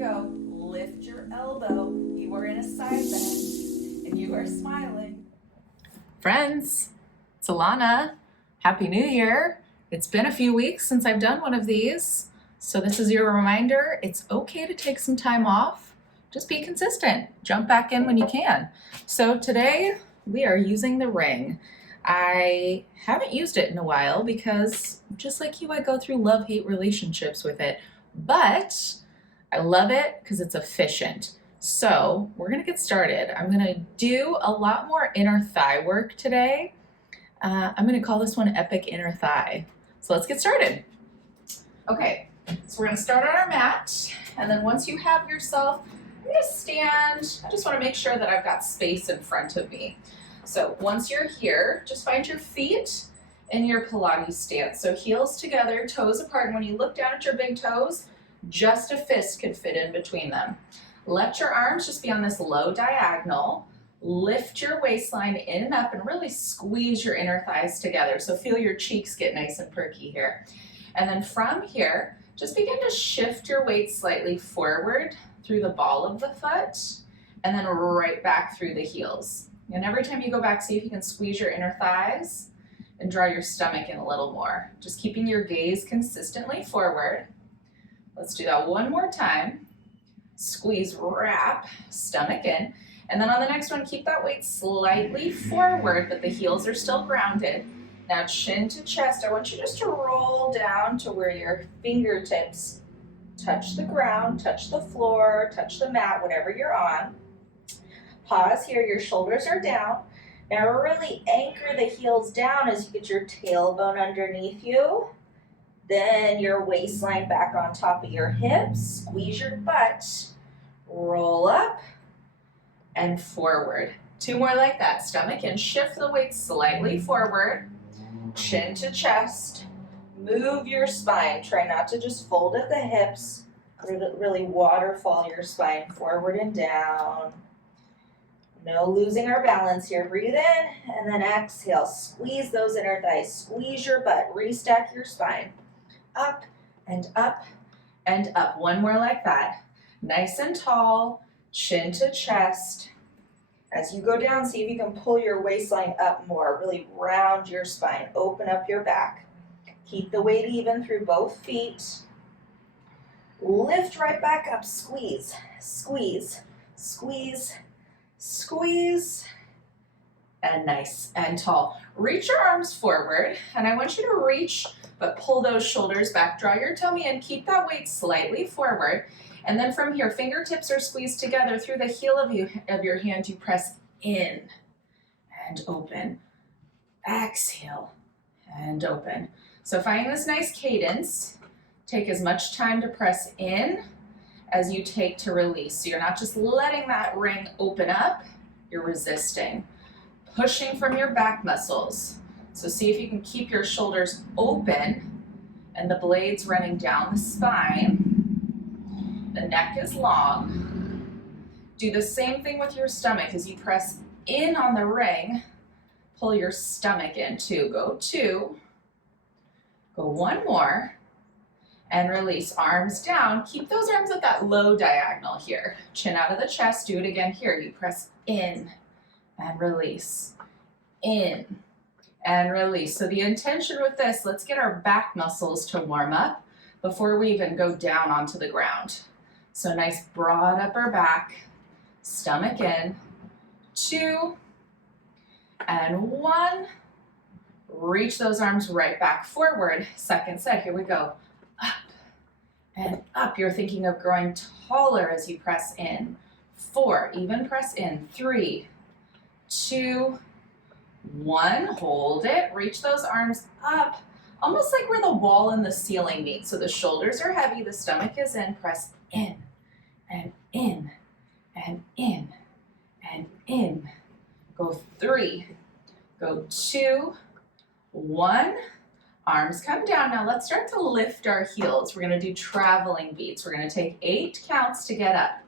go. Lift your elbow. You are in a side bend and you are smiling. Friends, it's Alana. Happy New Year. It's been a few weeks since I've done one of these. So this is your reminder. It's okay to take some time off. Just be consistent. Jump back in when you can. So today we are using the ring. I haven't used it in a while because just like you, I go through love-hate relationships with it. But I love it because it's efficient. So we're gonna get started. I'm gonna do a lot more inner thigh work today. I'm gonna call this one Epic Inner Thigh. So let's get started. Okay, so we're gonna start on our mat, and then once you have yourself, I'm gonna stand. I just wanna make sure that I've got space in front of me. So once you're here, just find your feet in your Pilates stance. So heels together, toes apart, and when you look down at your big toes, just a fist can fit in between them. Let your arms just be on this low diagonal. Lift your waistline in and up and really squeeze your inner thighs together. So feel your cheeks get nice and perky here. And then from here, just begin to shift your weight slightly forward through the ball of the foot and then right back through the heels. And every time you go back, see if you can squeeze your inner thighs and draw your stomach in a little more. Just keeping your gaze consistently forward. Let's do that one more time. Squeeze, wrap, stomach in. And then on the next one, keep that weight slightly forward, but the heels are still grounded. Now chin to chest, I want you just to roll down to where your fingertips touch the ground, touch the floor, touch the mat, whatever you're on. Pause here, your shoulders are down. Now really anchor the heels down as you get your tailbone underneath you. Then your waistline back on top of your hips. Squeeze your butt, roll up, and forward. Two more like that. Stomach in, shift the weight slightly forward, chin to chest, move your spine. Try not to just fold at the hips, really waterfall your spine forward and down. No losing our balance here. Breathe in and then exhale. Squeeze those inner thighs, squeeze your butt, restack your spine. Up and up and up. One more like that. Nice and tall, chin to chest. As you go down, see if you can pull your waistline up more. Really round your spine. Open up your back. Keep the weight even through both feet. Lift right back up. Squeeze, squeeze, squeeze, squeeze. And nice and tall. Reach your arms forward, and I want you to reach, but pull those shoulders back. Draw your tummy in, keep that weight slightly forward. And then from here, fingertips are squeezed together. Through the heel of your hand, you press in and open. Exhale and open. So find this nice cadence. Take as much time to press in as you take to release. So you're not just letting that ring open up, you're resisting. Pushing from your back muscles. So see if you can keep your shoulders open and the blades running down the spine. The neck is long. Do the same thing with your stomach as you press in on the ring. Pull your stomach in, two. Go two. Go one more. And release. Arms down. Keep those arms at that low diagonal here. Chin out of the chest. Do it again here. You press in and release. In and release. So the intention with this, let's get our back muscles to warm up before we even go down onto the ground. So nice broad upper back, stomach in, two, and one. Reach those arms right back forward. Second set, here we go. Up and up. You're thinking of growing taller as you press in. Four, even press in. Three, two, one. Hold it. Reach those arms up, almost like where the wall and the ceiling meet. So the shoulders are heavy, the stomach is in. Press in and in and in and in. Go three, go two, one. Arms come down. Now let's start to lift our heels. We're going to do traveling beats. We're going to take 8 counts to get up.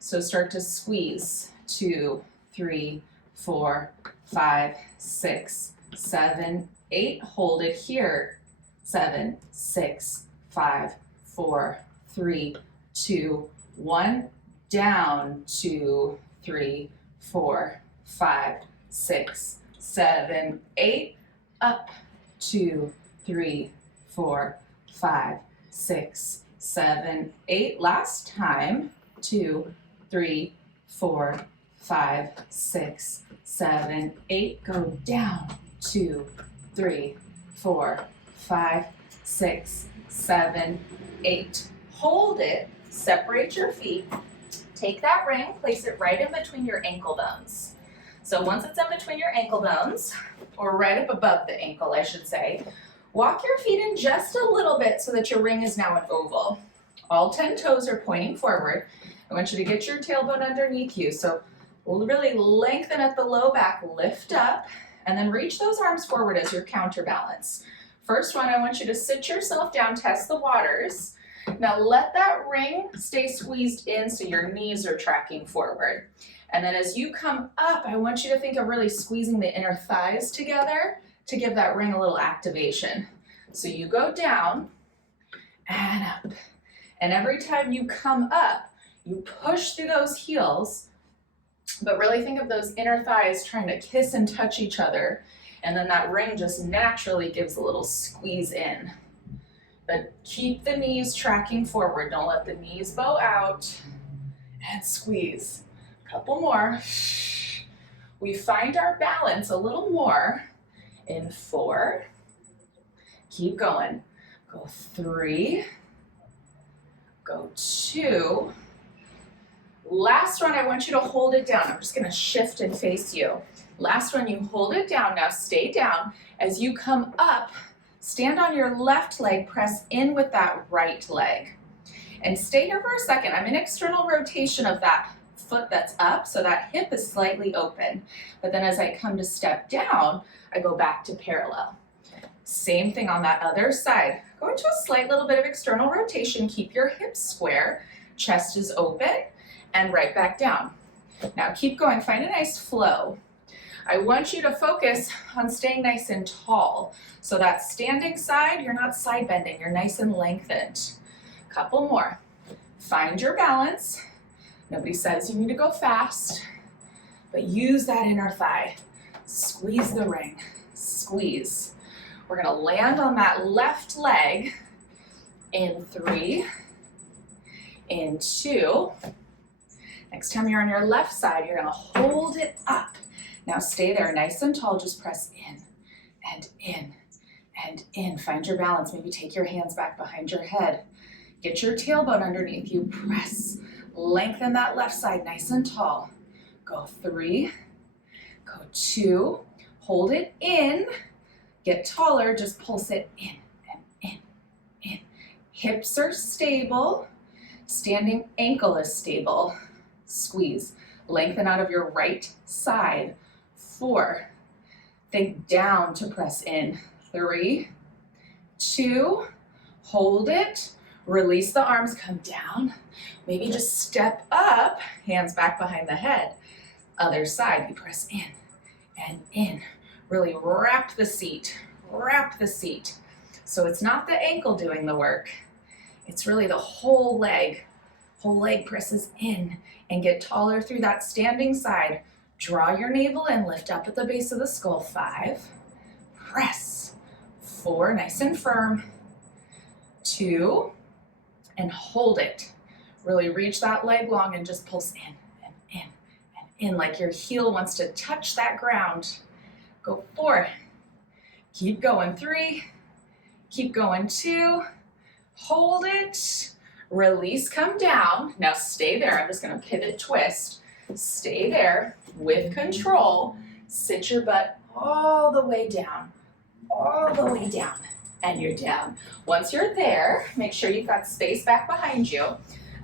So start to squeeze. 2, 3, 4, 5, 6, 7, 8. Hold it here. 7, 6, 5, 4, 3, 2, 1, down, 2, 3, 4, 5, 6, 7, 8, up, 2, 3, 4, 5, 6, 7, 8. Last time, 2, 3, 4, 5, 6, 7, 8. Go down, 2, 3, 4, 5, 6, 7, 8. Hold it, separate your feet. Take that ring, place it right in between your ankle bones. So once it's in between your ankle bones, or right up above the ankle, I should say, walk your feet in just a little bit so that your ring is now an oval. All 10 toes are pointing forward. I want you to get your tailbone underneath you. So really lengthen at the low back, lift up, and then reach those arms forward as your counterbalance. First one, I want you to sit yourself down, test the waters. Now let that ring stay squeezed in so your knees are tracking forward. And then as you come up, I want you to think of really squeezing the inner thighs together to give that ring a little activation. So you go down and up. And every time you come up, you push through those heels, but really think of those inner thighs trying to kiss and touch each other. And then that ring just naturally gives a little squeeze in. But keep the knees tracking forward. Don't let the knees bow out. And squeeze. Couple more. We find our balance a little more in 4. Keep going. Go 3. Go 2. Last one, I want you to hold it down. I'm just gonna shift and face you. Last one, you hold it down. Now stay down. As you come up, stand on your left leg, press in with that right leg. And stay here for a second. I'm in external rotation of that foot that's up, so that hip is slightly open. But then as I come to step down, I go back to parallel. Same thing on that other side. Go into a slight little bit of external rotation. Keep your hips square, chest is open, and right back down. Now keep going, find a nice flow. I want you to focus on staying nice and tall. So that standing side, you're not side bending, you're nice and lengthened. Couple more. Find your balance. Nobody says you need to go fast, but use that inner thigh. Squeeze the ring, squeeze. We're gonna land on that left leg in 3, in 2. Next time you're on your left side, you're gonna hold it up. Now stay there nice and tall, just press in and in and in. Find your balance, maybe take your hands back behind your head. Get your tailbone underneath you, press. Lengthen that left side nice and tall. Go 3, go 2, hold it in. Get taller, just pulse it in and in, in. Hips are stable. Standing ankle is stable. Squeeze. Lengthen out of your right side. 4. Think down to press in. 3, 2. Hold it. Release the arms, come down. Maybe just step up, hands back behind the head. Other side, you press in and in. Really wrap the seat, wrap the seat. So it's not the ankle doing the work. It's really the whole leg. Whole leg presses in and get taller through that standing side. Draw your navel in, lift up at the base of the skull. 5, press. 4, nice and firm. 2, and hold it. Really reach that leg long and just pulse in and in and in like your heel wants to touch that ground. Go 4, keep going. 3, keep going. 2, hold it, release, come down. Now stay there. I'm just gonna pivot twist. Stay there with control. Sit your butt all the way down, and you're down. Once you're there, make sure you've got space back behind you.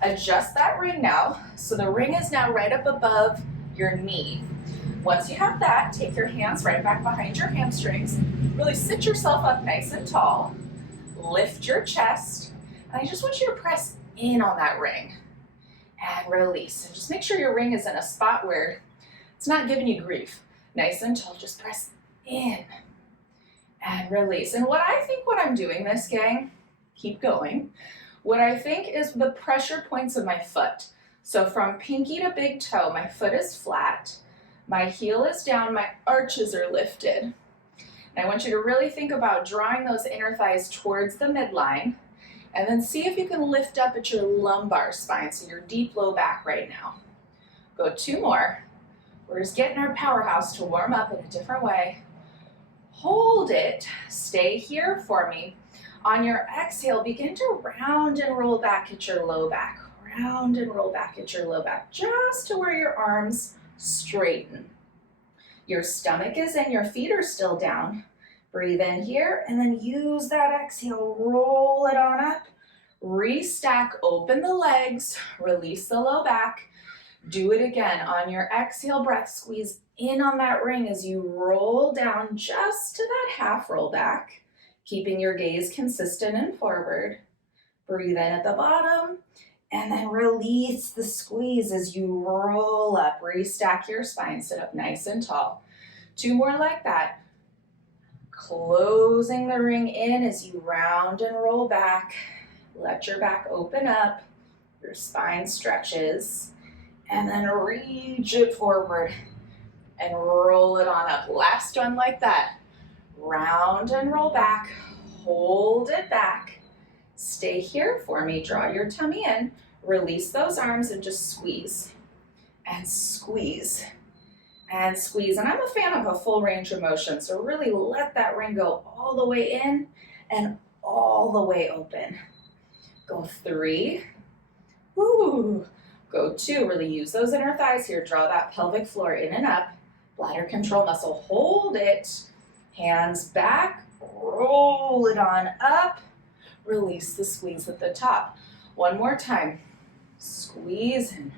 Adjust that ring now. So the ring is now right up above your knee. Once you have that, take your hands right back behind your hamstrings. Really sit yourself up nice and tall. Lift your chest. And I just want you to press in on that ring and release. And just make sure your ring is in a spot where it's not giving you grief. Nice and tall, just press in and release. And what I'm doing this, gang, keep going. what I think is the pressure points of my foot. So from pinky to big toe, my foot is flat, my heel is down, my arches are lifted. And I want you to really think about drawing those inner thighs towards the midline, and then see if you can lift up at your lumbar spine, so your deep low back right now. Go 2 more. We're just getting our powerhouse to warm up in a different way. Hold it, stay here for me. On your exhale, begin to round and roll back at your low back. Round and roll back at your low back, just to where your arms straighten. Your stomach is in, your feet are still down. Breathe in here, and then use that exhale, roll it on up. Restack, open the legs, release the low back. Do it again. On your exhale breath, squeeze in on that ring as you roll down just to that half roll back, keeping your gaze consistent and forward. Breathe in at the bottom, and then release the squeeze as you roll up. Restack your spine, sit up nice and tall. 2 more like that. Closing the ring in as you round and roll back. Let your back open up, your spine stretches, and then reach it forward and roll it on up. Last one like that. Round and roll back, hold it back. Stay here for me, draw your tummy in, release those arms and just squeeze and squeeze and squeeze. And I'm a fan of a full range of motion, so really let that ring go all the way in and all the way open. Go 3, woo. Go 2, really use those inner thighs here, draw that pelvic floor in and up, bladder control muscle, hold it, hands back, roll it on up, release the squeeze at the top. 1 more time, squeeze and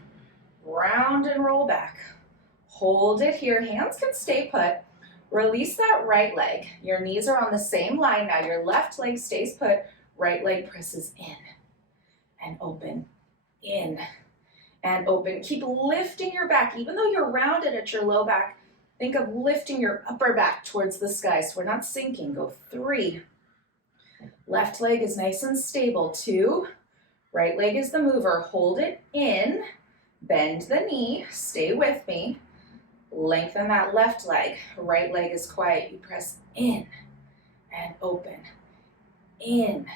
round and roll back. Hold it here, hands can stay put. Release that right leg. Your knees are on the same line now. Your left leg stays put, right leg presses in and open, in and open. Keep lifting your back. Even though you're rounded at your low back, think of lifting your upper back towards the sky so we're not sinking. Go 3. Left leg is nice and stable. 2. Right leg is the mover. Hold it in. Bend the knee. Stay with me. Lengthen that left leg. Right leg is quiet. You press in and open. In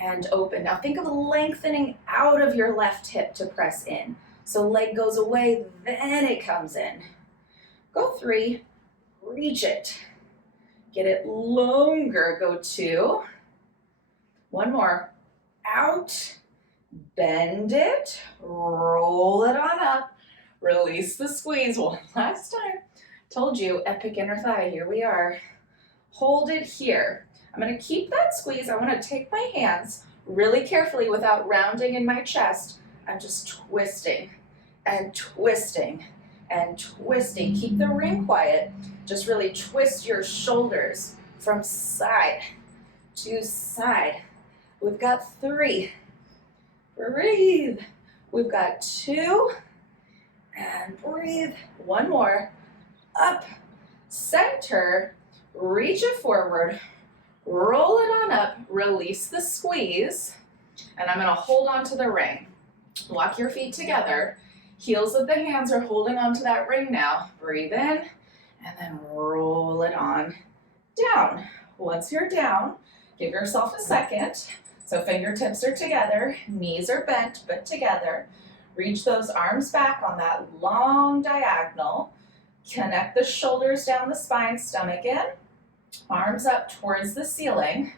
and open. Now think of lengthening out of your left hip to press in. So leg goes away, then it comes in. Go 3. Reach it. Get it longer. Go 2. 1 more. Out. Bend it. Roll it on up. Release the squeeze. 1 last time. Told you, epic inner thigh. Here we are. Hold it here. I'm going to keep that squeeze. I want to take my hands really carefully without rounding in my chest. I'm just twisting and twisting and twisting. Keep the ring quiet. Just really twist your shoulders from side to side. We've got 3. Breathe. We've got 2. And breathe. 1 more. Up. Center. Reach it forward. Roll it on up. Release the squeeze. And I'm going to hold on to the ring. Walk your feet together. Heels of the hands are holding onto that ring now. Breathe in and then roll it on down. Once you're down, give yourself a second. So fingertips are together, knees are bent but together. Reach those arms back on that long diagonal. Connect the shoulders down the spine, stomach in, arms up towards the ceiling.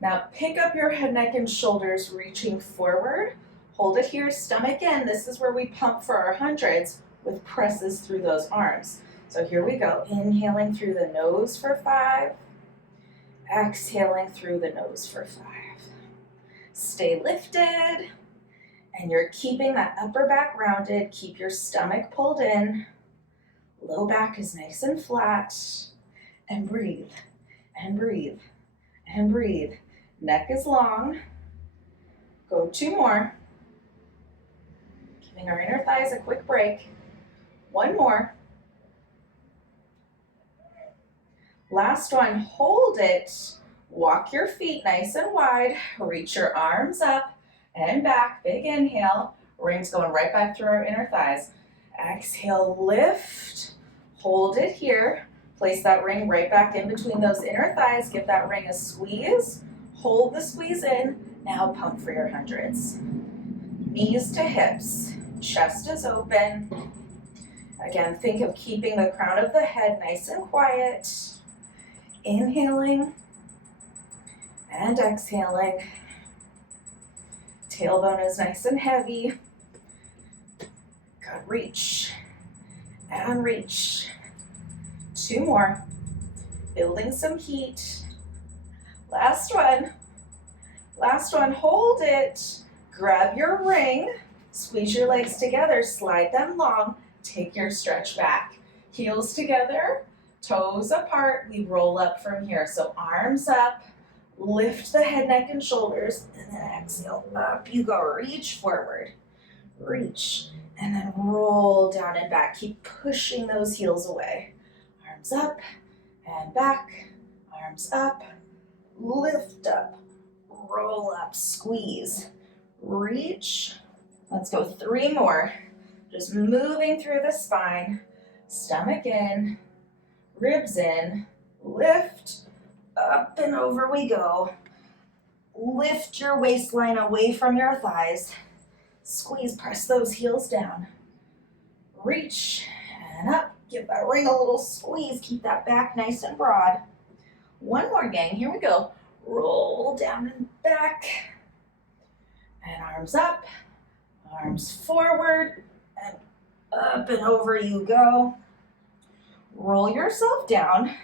Now pick up your head, neck, and shoulders, reaching forward. Hold it here, stomach in. This is where we pump for our hundreds with presses through those arms. So here we go. Inhaling through the nose for 5. Exhaling through the nose for 5. Stay lifted. And you're keeping that upper back rounded. Keep your stomach pulled in. Low back is nice and flat. And breathe, and breathe, and breathe. Neck is long. Go 2 more. Giving our inner thighs a quick break. 1 more. Last one, hold it. Walk your feet nice and wide. Reach your arms up. and back. Big inhale. Ring's going right back through our inner thighs. Exhale, lift. Hold it here. Place that ring right back in between those inner thighs. Give that ring a squeeze. Hold the squeeze in. Now pump for your hundreds. Knees to hips. Chest is open. Again, think of keeping the crown of the head nice and quiet. Inhaling and exhaling. Tailbone is nice and heavy. Good, reach and reach. 2 more. Building some heat. Last one. Last one, hold it. Grab your ring. Squeeze your legs together, slide them long. Take your stretch back. Heels together, toes apart. We roll up from here. So arms up, lift the head, neck, and shoulders, and then exhale, up you go. Reach forward, reach, and then roll down and back. Keep pushing those heels away. Arms up and back, arms up, lift up, roll up, squeeze, reach. Let's go 3 more. Just moving through the spine, stomach in, ribs in, lift, up and over we go. Lift your waistline away from your thighs. Squeeze, press those heels down. Reach and up, give that ring a little squeeze. Keep that back nice and broad. 1 more, gang, here we go. Roll down and back. And arms up, arms forward. And up and over you go. Roll yourself down.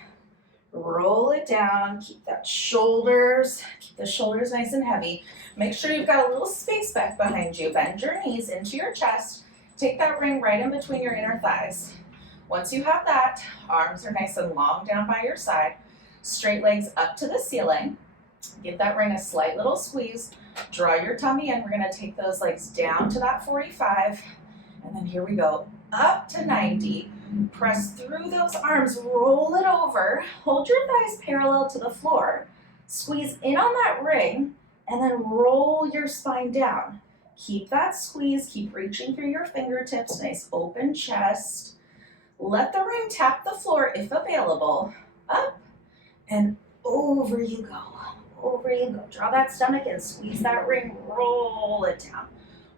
Roll it down. Keep the shoulders nice and heavy. Make sure you've got a little space back behind you. Bend your knees into your chest. Take that ring right in between your inner thighs. Once you have that, arms are nice and long down by your side. Straight legs up to the ceiling. Give that ring a slight little squeeze. Draw your tummy in. We're going to take those legs down to that 45. And then here we go, up to 90. Press through those arms, roll it over. Hold your thighs parallel to the floor. Squeeze in on that ring, and then roll your spine down. Keep that squeeze, keep reaching through your fingertips, nice open chest. Let the ring tap the floor if available. Up and over you go. Over you go. Draw that stomach in, squeeze that ring, roll it down.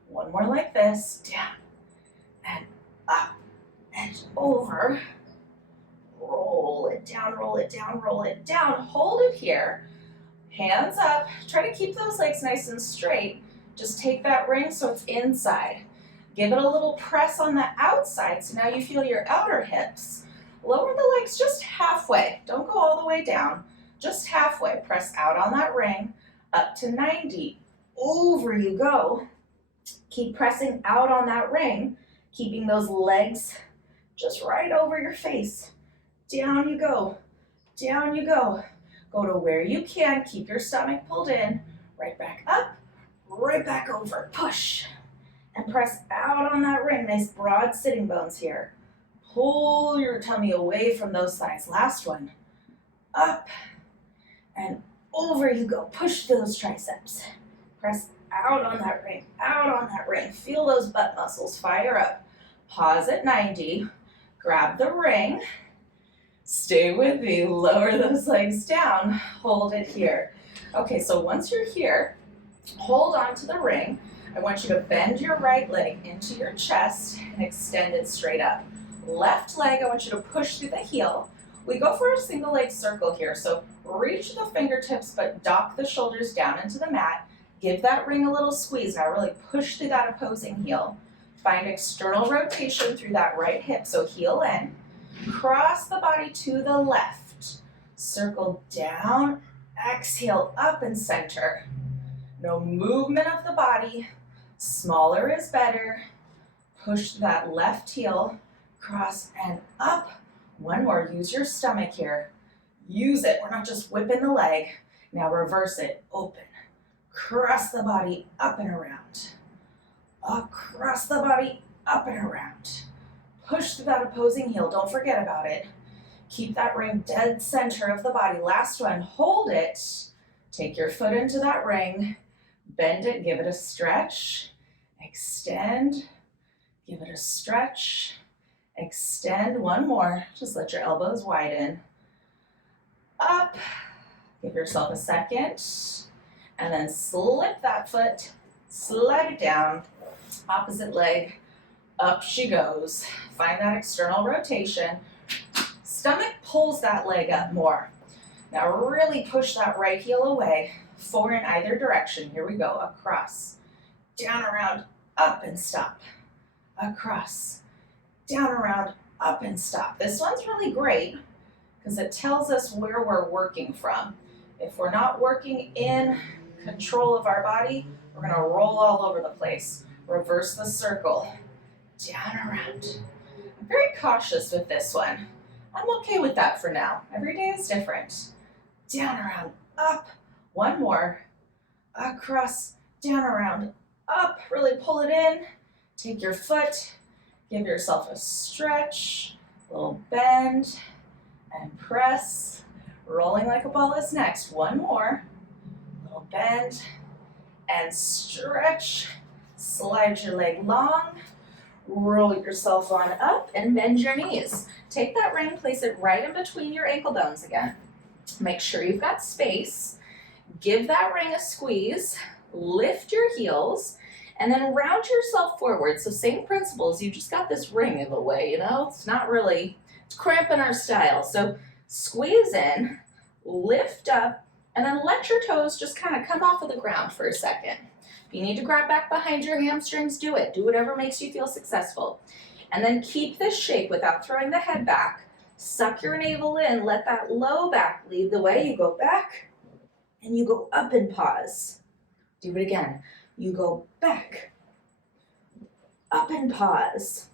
1 more like this, down. And up and over. Roll it down, roll it down, roll it down. Hold it here. Hands up. Try to keep those legs nice and straight. Just take that ring so it's inside. Give it a little press on the outside so now you feel your outer hips. Lower the legs just halfway. Don't go all the way down. Just halfway. Press out on that ring. Up to 90. Over you go. Keep pressing out on that ring. Keeping those legs just right over your face. Down you go. Down you go. Go to where you can. Keep your stomach pulled in. Right back up. Right back over. Push. And press out on that ring. Nice broad sitting bones here. Pull your tummy away from those thighs. Last one. Up. And over you go. Push those triceps. Press out on that ring. Out on that ring. Feel those butt muscles fire up. Pause at 90, grab the ring, stay with me, lower those legs down, hold it here. Okay, so once you're here, hold on to the ring. I want you to bend your right leg into your chest and extend it straight up. Left leg, I want you to push through the heel. We go for a single leg circle here, so reach the fingertips but dock the shoulders down into the mat. Give that ring a little squeeze. Now really push through that opposing heel. Find external rotation through that right hip, so heel in. Cross the body to the left. Circle down, exhale up and center. No movement of the body. Smaller is better. Push that left heel, cross and up. 1 more, use your stomach here. Use it, we're not just whipping the leg. Now reverse it, open. Cross the body up and around. Across the body, up and around. Push through that opposing heel, don't forget about it. Keep that ring dead center of the body. Last one, hold it. Take your foot into that ring. Bend it, give it a stretch. Extend, give it a stretch. Extend, one more. Just let your elbows widen. Up, give yourself a second. And then slip that foot, slide it down. Opposite leg, up she goes. Find that external rotation. Stomach pulls that leg up more. Now really push that right heel away, 4 in either direction. Here we go, across, down, around, up and stop. Across, down, around, up and stop. This one's really great because it tells us where we're working from. If we're not working in control of our body, we're gonna roll all over the place. Reverse the circle, down, around. I'm very cautious with this one. I'm okay with that for now. Every day is different. Down, around, up. One more. Across, down, around, up. Really pull it in. Take your foot. Give yourself a stretch. Little bend and press. Rolling like a ball is next. One more. Little bend and stretch. Slide your leg long. Roll yourself on up and bend your knees. Take that ring, place it right in between your ankle bones again. Make sure you've got space. Give that ring a squeeze. Lift your heels and then round yourself forward. So same principles, you just got this ring in the way, you know? It's cramping our style. So squeeze in, lift up, and then let your toes just kind of come off of the ground for a second. If you need to grab back behind your hamstrings, do it. Do whatever makes you feel successful. And then keep this shape without throwing the head back. Suck your navel in, let that low back lead the way. You go back and you go up and pause. Do it again. You go back, up and pause.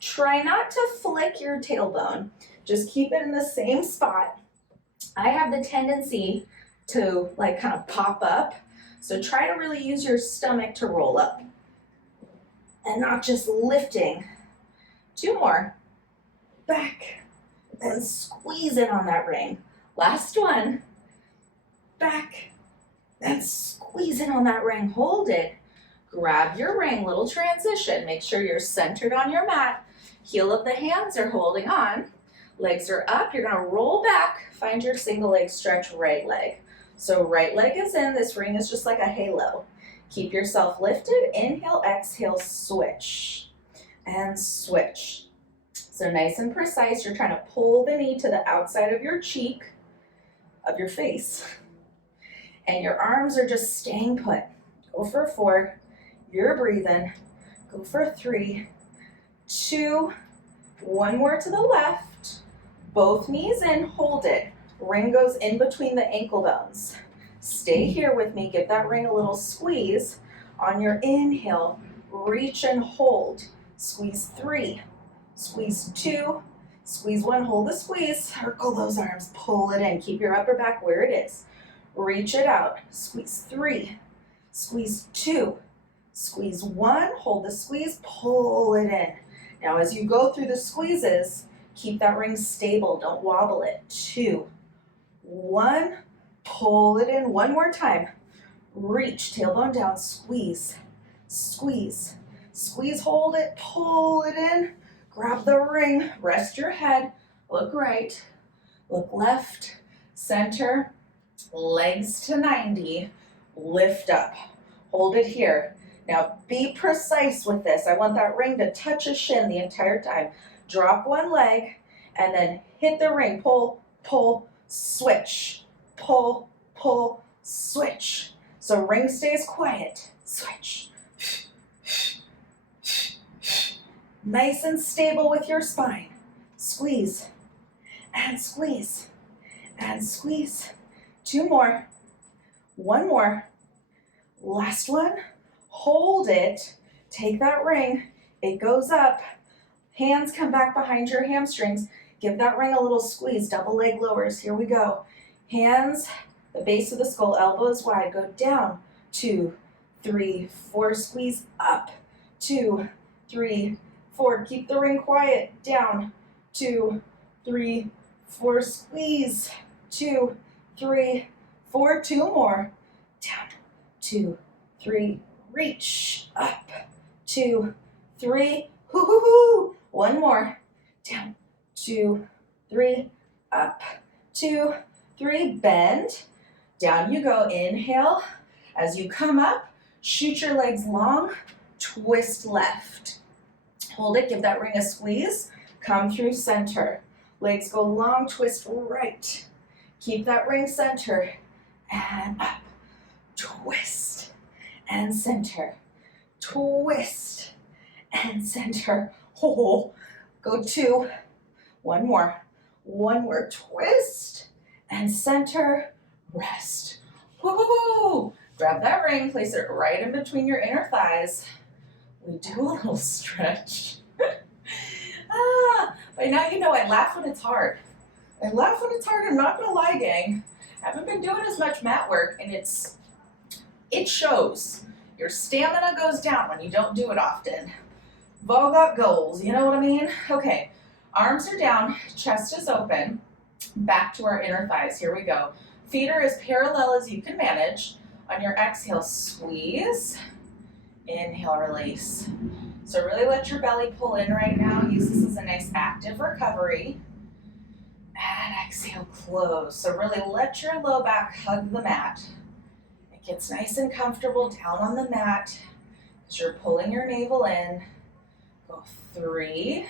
Try not to flick your tailbone. Just keep it in the same spot. I have the tendency to like kind of pop up. So try to really use your stomach to roll up and not just lifting. 2 more. Back and squeeze in on that ring. Last one. Back and squeeze in on that ring. Hold it. Grab your ring, little transition. Make sure you're centered on your mat. Heel of the hands are holding on. Legs are up. You're gonna roll back. Find your single leg stretch right leg. So right leg is in. This ring is just like a halo. Keep yourself lifted. Inhale, exhale, switch. And switch. So nice and precise. You're trying to pull the knee to the outside of your cheek, of your face. And your arms are just staying put. Go for 4. You're breathing. Go for 3, 2, 1 more to the left. Both knees in, hold it. Ring goes in between the ankle bones. Stay here with me. Give that ring a little squeeze. On your inhale, reach and hold. Squeeze 3, squeeze 2, squeeze 1, hold the squeeze. Circle those arms, pull it in. Keep your upper back where it is. Reach it out. Squeeze 3, squeeze 2, squeeze 1, hold the squeeze, pull it in. Now as you go through the squeezes, keep that ring stable. Don't wobble it. 2, 1, pull it in. 1 more time. Reach, tailbone down, squeeze, squeeze, squeeze, hold it, pull it in. Grab the ring, rest your head, look right, look left, center, legs to 90, lift up. Hold it here. Now be precise with this. I want that ring to touch a shin the entire time. Drop one leg and then hit the ring. Pull, pull, switch. Pull, pull, switch. So ring stays quiet. Switch. Nice and stable with your spine. Squeeze and squeeze and squeeze. 2 more. 1 more. Last one. Hold it. Take that ring. It goes up. Hands come back behind your hamstrings. Give that ring a little squeeze. Double leg lowers. Here we go. Hands, the base of the skull, elbows wide. Go down. 2, 3, 4. Squeeze up. 2, 3, 4. Keep the ring quiet. Down. 2, 3, 4. Squeeze. 2, 3, 4. 2 more. Down. 2, 3, reach, up, 2, 3, hoo hoo hoo, one more, down, 2, 3, up, 2, 3, bend, down you go, inhale, as you come up, shoot your legs long, twist left, hold it, give that ring a squeeze, come through center, legs go long, twist right, keep that ring center, and up, twist, and center, twist, and center, oh, go 2, one more, twist, and center, rest, woo-hoo-hoo, grab that ring, place it right in between your inner thighs, we do a little stretch, but now you know I laugh when it's hard, I'm not gonna lie, gang, I haven't been doing as much mat work, and it shows. Your stamina goes down when you don't do it often. We've all got goals, you know what I mean? Okay, arms are down, chest is open, back to our inner thighs, here we go. Feet are as parallel as you can manage. On your exhale, squeeze, inhale, release. So really let your belly pull in right now. Use this as a nice active recovery. And exhale, close. So really let your low back hug the mat. It gets nice and comfortable down on the mat as you're pulling your navel in. Go 3.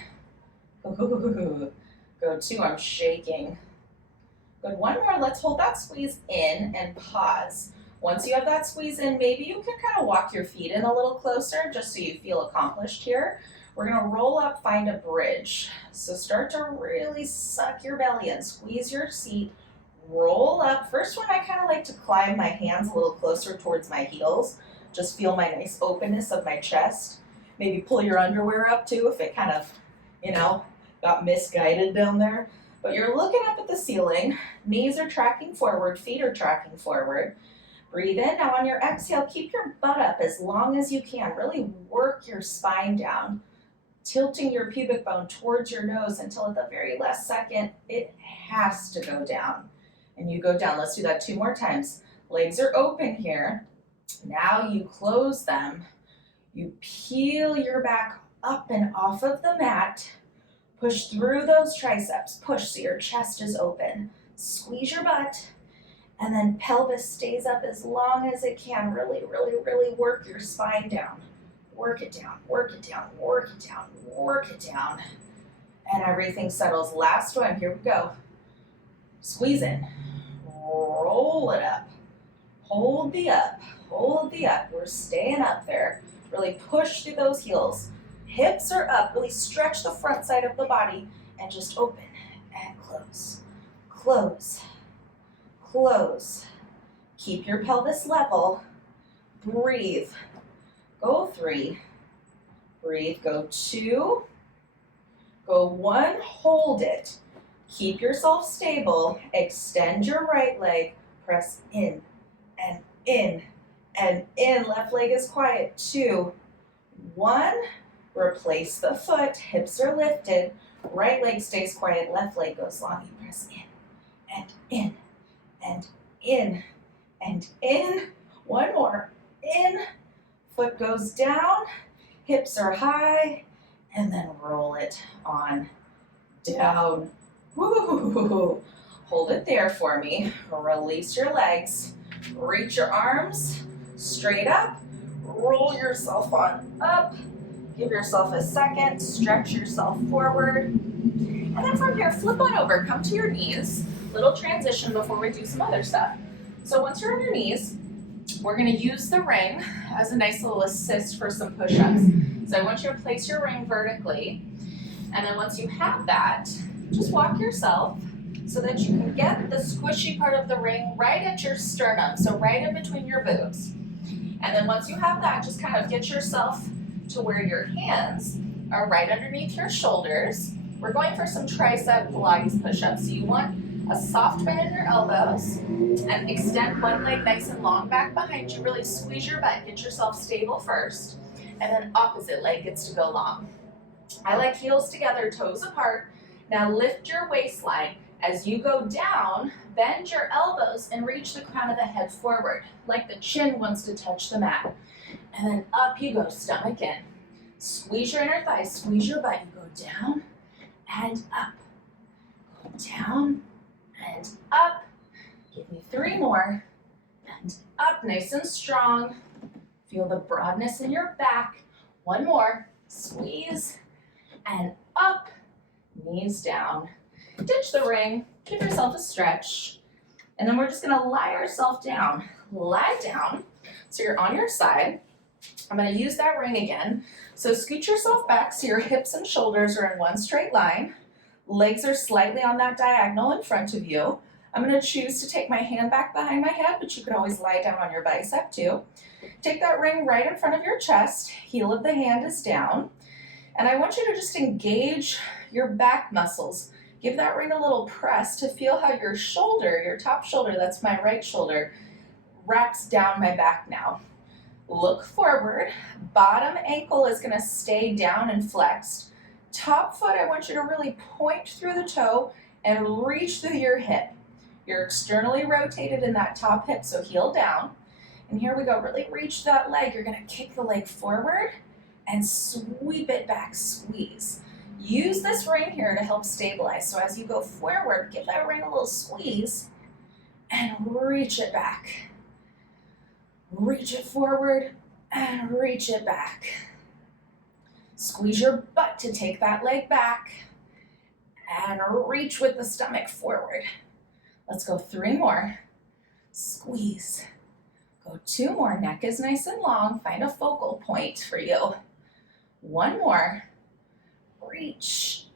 Go 2, I'm shaking. Good, one more, let's hold that squeeze in and pause. Once you have that squeeze in, maybe you can kind of walk your feet in a little closer just so you feel accomplished here. We're gonna roll up, find a bridge. So start to really suck your belly in, squeeze your seat, roll up. First one, I kind of like to climb my hands a little closer towards my heels. Just feel my nice openness of my chest. Maybe pull your underwear up too if it kind of, got misguided down there. But you're looking up at the ceiling, knees are tracking forward, feet are tracking forward. Breathe in. Now on your exhale, keep your butt up as long as you can. Really work your spine down, tilting your pubic bone towards your nose until at the very last second, it has to go down. And you go down. Let's do that 2 more times. Legs are open here. Now you close them. You peel your back up and off of the mat. Push through those triceps. Push so your chest is open. Squeeze your butt. And then pelvis stays up as long as it can. Really, really, really work your spine down. Work it down, work it down, work it down, work it down. And everything settles. Last one, here we go. Squeeze in. Roll it up. Hold the up. Hold the up. We're staying up there. Really push through those heels. Hips are up. Really stretch the front side of the body and just open and close. Close. Close. Keep your pelvis level. Breathe. Go 3. Breathe. Go 2. Go 1. Hold it. Keep yourself stable. Extend your right leg. Press in and in and in. Left leg is quiet. 2, 1. Replace the foot. Hips are lifted. Right leg stays quiet. Left leg goes long. You press in and in and in and in. 1 more. In. Foot goes down. Hips are high. And then roll it on down. Woo! Hold it there for me. Release your legs. Reach your arms straight up. Roll yourself on up. Give yourself a second. Stretch yourself forward. And then from here, flip on over. Come to your knees. Little transition before we do some other stuff. So once you're on your knees, we're going to use the ring as a nice little assist for some push-ups. So I want you to place your ring vertically. And then once you have that, just walk yourself so that you can get the squishy part of the ring right at your sternum, so right in between your boobs. And then once you have that, just kind of get yourself to where your hands are right underneath your shoulders. We're going for some tricep Pilates push-ups. So you want a soft bend in your elbows and extend one leg nice and long back behind you. Really squeeze your butt, get yourself stable first, and then opposite leg gets to go long. I like heels together, toes apart. Now lift your waistline As you go down, bend your elbows and reach the crown of the head forward, like the chin wants to touch the mat. And then up you go, stomach in. Squeeze your inner thighs, squeeze your butt. You go down and up. Go down and up. Give me 3 more. And up, nice and strong. Feel the broadness in your back. 1 more. Squeeze and up. Knees down. Ditch the ring. Give yourself a stretch. And then we're just going to lie ourselves down. Lie down. So you're on your side. I'm going to use that ring again. So scoot yourself back so your hips and shoulders are in one straight line. Legs are slightly on that diagonal in front of you. I'm going to choose to take my hand back behind my head, but you could always lie down on your bicep too. Take that ring right in front of your chest. Heel of the hand is down. And I want you to just engage your back muscles. Give that ring a little press to feel how your shoulder, your top shoulder, that's my right shoulder, wraps down my back now. Look forward. Bottom ankle is going to stay down and flexed. Top foot, I want you to really point through the toe and reach through your hip. You're externally rotated in that top hip, so heel down. And here we go, really reach that leg. You're going to kick the leg forward and sweep it back, squeeze. Use this ring here to help stabilize. So as you go forward, give that ring a little squeeze and reach it back. Reach it forward and reach it back. Squeeze your butt to take that leg back and reach with the stomach forward. Let's go 3 more. Squeeze. Go 2 more. Neck is nice and long. Find a focal point for you. 1 more. Reach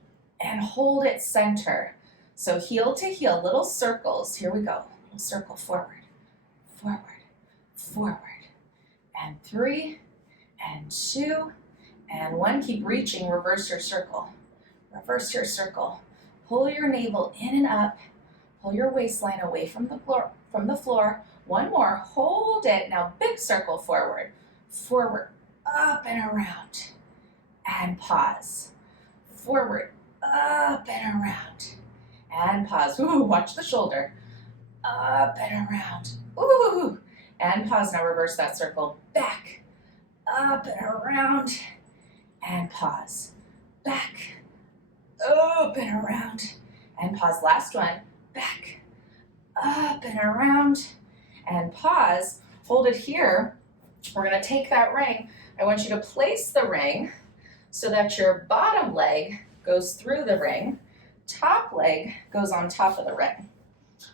and hold it center. So heel to heel, little circles. Here we go. Little circle forward, forward, forward. And 3, and 2, and 1. Keep reaching. Reverse your circle. Reverse your circle. Pull your navel in and up. Pull your waistline away from the floor. 1 more. Hold it. Now big circle forward. Forward, up and around. And pause. Forward, up and around. And pause. Ooh, watch the shoulder. Up and around. Ooh. And pause. Now reverse that circle. Back, up and around. And pause. Back, up and around. And pause. Last one. Back, up and around. And pause. Hold it here. We're going to take that ring. I want you to place the ring so that your bottom leg goes through the ring, top leg goes on top of the ring.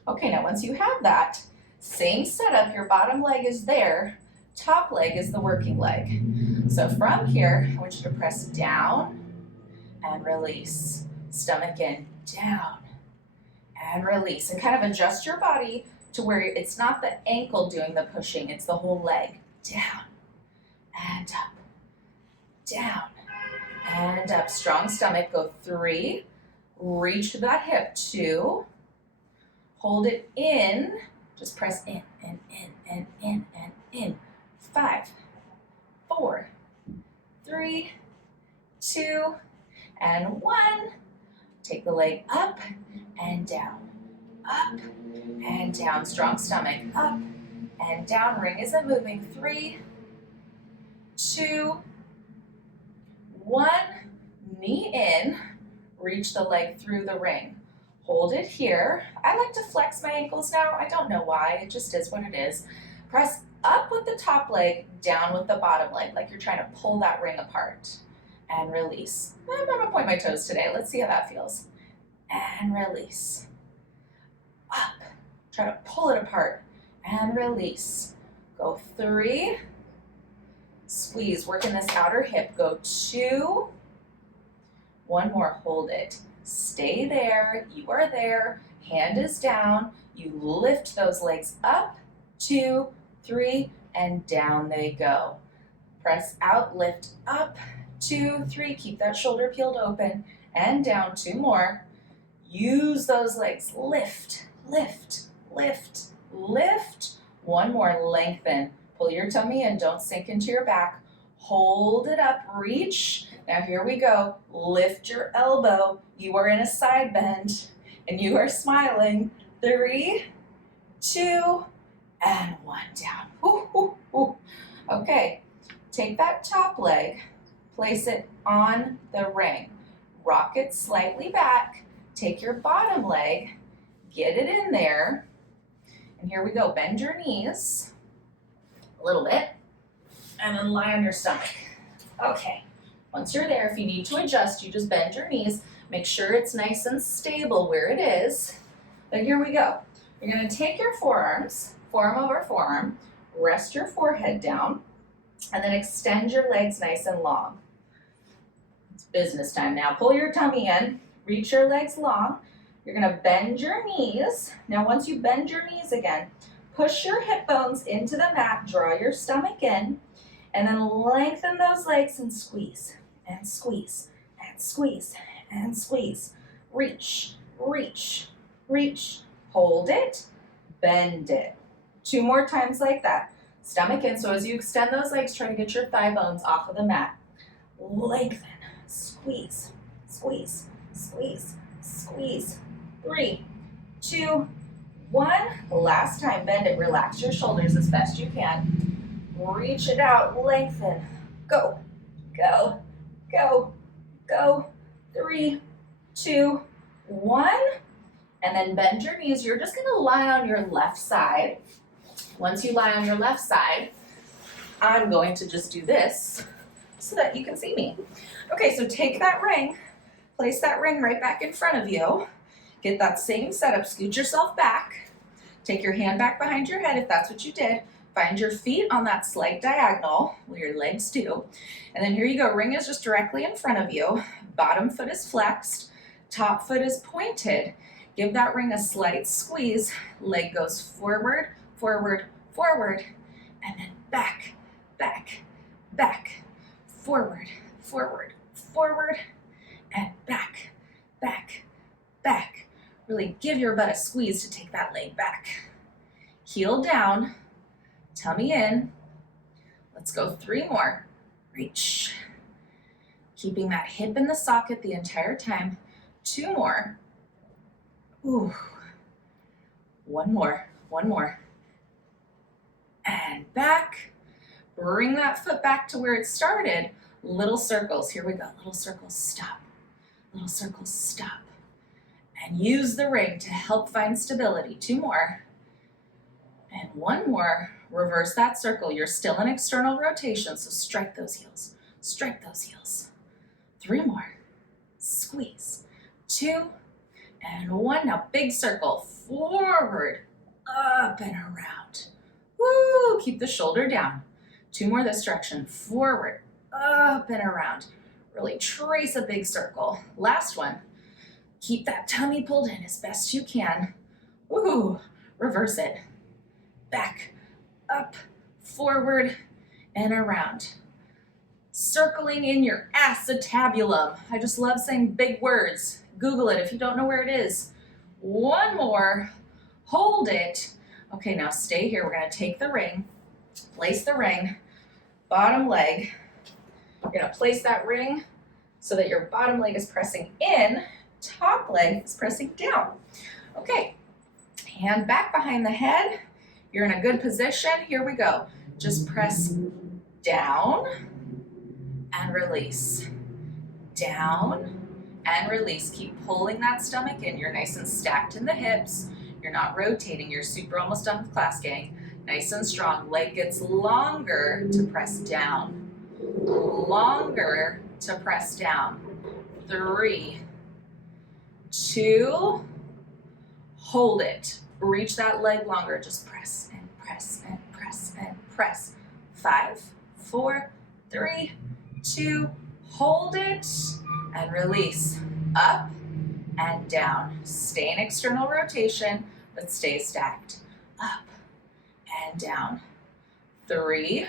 Okay, now once you have that, same setup, your bottom leg is there, top leg is the working leg. So from here, I want you to press down and release. Stomach in, down and release. And kind of adjust your body to where it's not the ankle doing the pushing, it's the whole leg. Down and up, down and up. Strong stomach. Go 3. Reach to that hip. 2. Hold it in. Just press in and in and in and in. 5, 4, 3, 2, and 1. Take the leg up and down. Up and down. Strong stomach. Up and down. Ring isn't moving. 3, 2, 1. Knee in. Reach the leg through the ring. Hold it here. I like to flex my ankles now. I don't know why. It just is what it is. Press up with the top leg, down with the bottom leg, like you're trying to pull that ring apart. And release. I'm going to point my toes today. Let's see how that feels. And release. Up. Try to pull it apart. And release. Go 3. Squeeze. Working this outer hip. Go 2. 1 more. Hold it. Stay there. You are there. Hand is down. You lift those legs up. 2, 3, and down they go. Press out, lift up. 2, 3. Keep that shoulder peeled open. And down. 2 more. Use those legs. Lift, lift, lift, lift. 1 more. Lengthen. Pull your tummy in. Don't sink into your back. Hold it up. Reach. Now here we go. Lift your elbow. You are in a side bend. and you are smiling. 3, 2, and 1 down. Woo, woo, woo. Okay, take that top leg, place it on the ring. Rock it slightly back. Take your bottom leg, get it in there. And here we go, bend your knees a little bit, and then lie on your stomach. Okay, once you're there, if you need to adjust, you just bend your knees. Make sure it's nice and stable where it is. Then here we go. You're gonna take your forearms, forearm over forearm, rest your forehead down, and then extend your legs nice and long. It's business time now. Pull your tummy in, reach your legs long. You're gonna bend your knees. Now once you bend your knees again, push your hip bones into the mat, draw your stomach in, and then lengthen those legs and squeeze, and squeeze, and squeeze, and squeeze. Reach, reach, reach. Hold it, bend it. 2 more times like that. Stomach in, so as you extend those legs, try to get your thigh bones off of the mat. Lengthen, squeeze, squeeze, squeeze, squeeze. 3, 2, 1. Last time, bend it, relax your shoulders as best you can. Reach it out, lengthen. Go, go, go, go. 3, 2, 1. And then bend your knees. You're just gonna lie on your left side. Once you lie on your left side, I'm going to just do this so that you can see me. Okay, so take that ring, place that ring right back in front of you. Get that same setup, scoot yourself back. Take your hand back behind your head if that's what you did. Find your feet on that slight diagonal where your legs do. And then here you go, ring is just directly in front of you. Bottom foot is flexed, top foot is pointed. Give that ring a slight squeeze. Leg goes forward, forward, forward, and then back, back, back, forward, forward, forward, and back, back, back. Really give your butt a squeeze to take that leg back. Heel down, tummy in. Let's go 3 more. Reach. Keeping that hip in the socket the entire time. 2 more. Ooh. 1 more, 1 more. And back. Bring that foot back to where it started. Little circles, here we go. Little circles, stop. Little circles, stop. And use the ring to help find stability. 2 more. And 1 more. Reverse that circle. You're still in external rotation, so strike those heels. Strike those heels. 3 more. Squeeze. 2 and 1. Now big circle. Forward, up and around. Woo! Keep the shoulder down. 2 more this direction. Forward, up and around. Really trace a big circle. Last one. Keep that tummy pulled in as best you can. Woo! Reverse it. Back, up, forward, and around. Circling in your acetabulum. I just love saying big words. Google it if you don't know where it is. 1 more. Hold it. Okay, now stay here. We're going to take the ring, place the ring, bottom leg. You're going to place that ring so that your bottom leg is pressing in, top leg is pressing down. Okay, hand back behind the head. You're in a good position. Here we go. Just press down and release. Down and release. Keep pulling that stomach in. You're nice and stacked in the hips. You're not rotating. You're super almost done with class, gang. Nice and strong. Leg gets longer to press down. Longer to press down. 3, 2, hold it. Reach that leg longer. Just press and press and press and press. 5, 4, 3, 2, hold it and release. Up and down. Stay in external rotation, but stay stacked. Up and down. 3,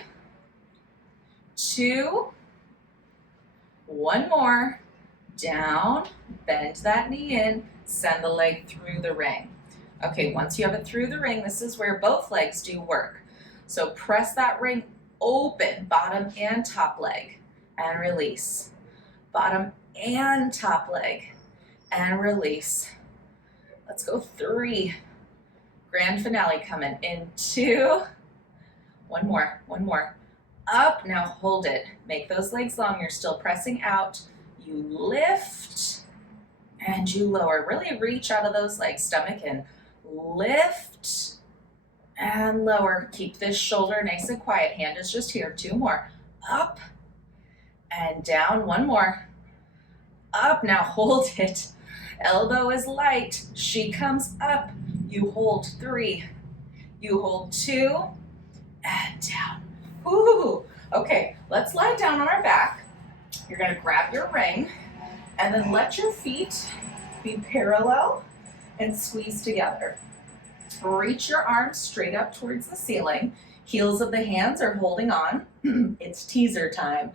2, 1 more. Down, bend that knee in, send the leg through the ring. Okay, once you have it through the ring, this is where both legs do work. So press that ring open, bottom and top leg, and release. Bottom and top leg, and release. Let's go 3. Grand finale coming in 2. One more. Up, now hold it. Make those legs long, you're still pressing out. You lift and you lower. Really reach out of those legs, stomach in. Lift and lower. Keep this shoulder nice and quiet. Hand is just here. 2 more. Up and down. 1 more. Up, now hold it. Elbow is light. She comes up. You hold 3. You hold 2 and down. Ooh. Okay, let's lie down on our back. You're gonna grab your ring and then let your feet be parallel and squeeze together. Reach your arms straight up towards the ceiling. Heels of the hands are holding on. It's teaser time.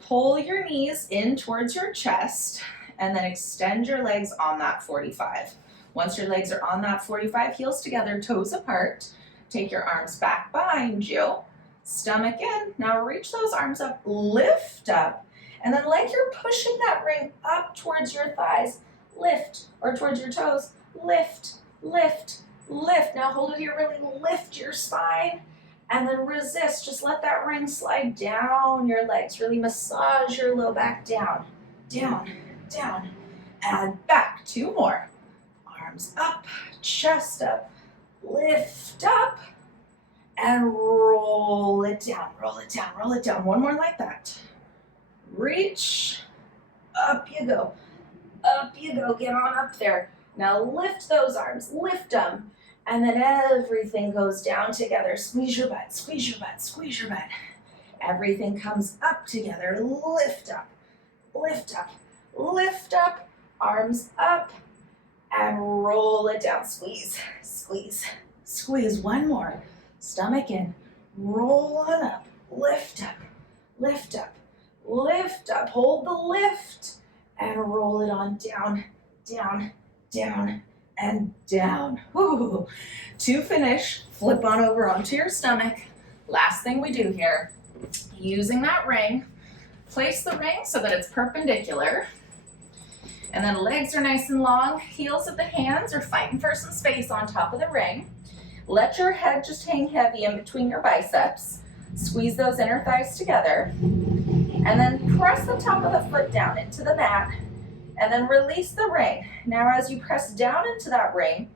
Pull your knees in towards your chest and then extend your legs on that 45. Once your legs are on that 45, heels together, toes apart, take your arms back behind you, stomach in. Now reach those arms up, lift up, and then like you're pushing that ring up towards your thighs, lift, or towards your toes, lift, lift, lift. Now hold it here, really lift your spine, and then resist. Just let that ring slide down your legs. Really massage your low back down, down, down, and back. 2 more. Arms up, chest up, lift up, and roll it down, roll it down, roll it down. 1 more like that. Reach, up you go, get on up there. Now lift those arms, lift them, and then everything goes down together. Squeeze your butt, squeeze your butt, squeeze your butt. Everything comes up together, lift up, lift up, lift up, arms up, and roll it down. Squeeze, squeeze, squeeze. 1 more. Stomach in, roll on up, lift up, lift up, lift up. Hold the lift and roll it on down, down, down, and down. Woo. To finish, flip on over onto your stomach. Last thing we do here, using that ring, place the ring so that it's perpendicular. And then legs are nice and long. Heels of the hands are fighting for some space on top of the ring. Let your head just hang heavy in between your biceps. Squeeze those inner thighs together. And then press the top of the foot down into the mat. And then release the ring. Now as you press down into that ring,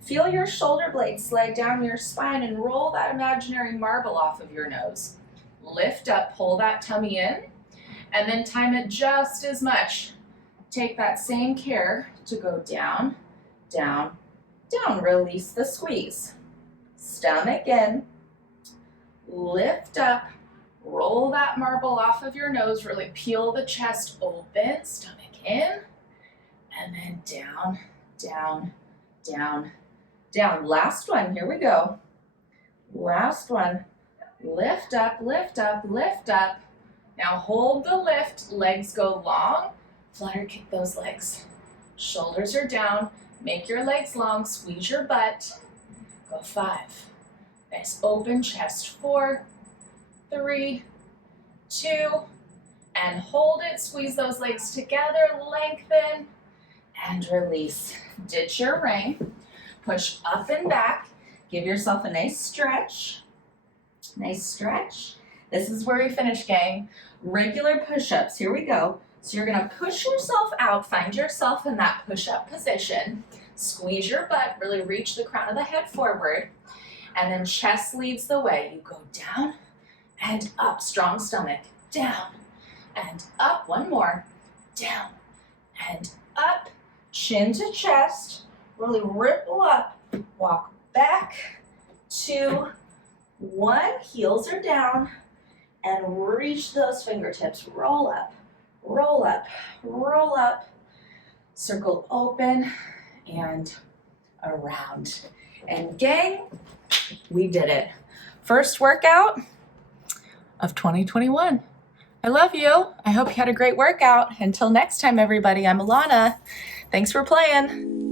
feel your shoulder blades slide down your spine and roll that imaginary marble off of your nose. Lift up, pull that tummy in, and then time it just as much. Take that same care to go down, down, down. Release the squeeze. Stomach in, lift up, roll that marble off of your nose, really peel the chest open, stomach in, and then down, down, down, down. Last one, here we go. Last one, lift up, lift up, lift up. Now hold the lift, legs go long, flutter kick those legs. Shoulders are down, make your legs long, squeeze your butt. Go 5. Nice open chest. 4, 3, 2, and hold it. Squeeze those legs together, lengthen, and release. Ditch your ring. Push up and back. Give yourself a nice stretch. Nice stretch. This is where we finish, gang. Regular push-ups. Here we go. So you're gonna push yourself out. Find yourself in that push-up position. Squeeze your butt, really reach the crown of the head forward, and then chest leads the way. You go down and up, strong stomach, down and up. 1 more, down and up, chin to chest, really ripple up, walk back, 2, 1, heels are down, and reach those fingertips, roll up, roll up, roll up, circle open, and around. And gang, we did it. First workout of 2021. I love you. I hope you had a great workout. Until next time, everybody, I'm Alana. Thanks for playing.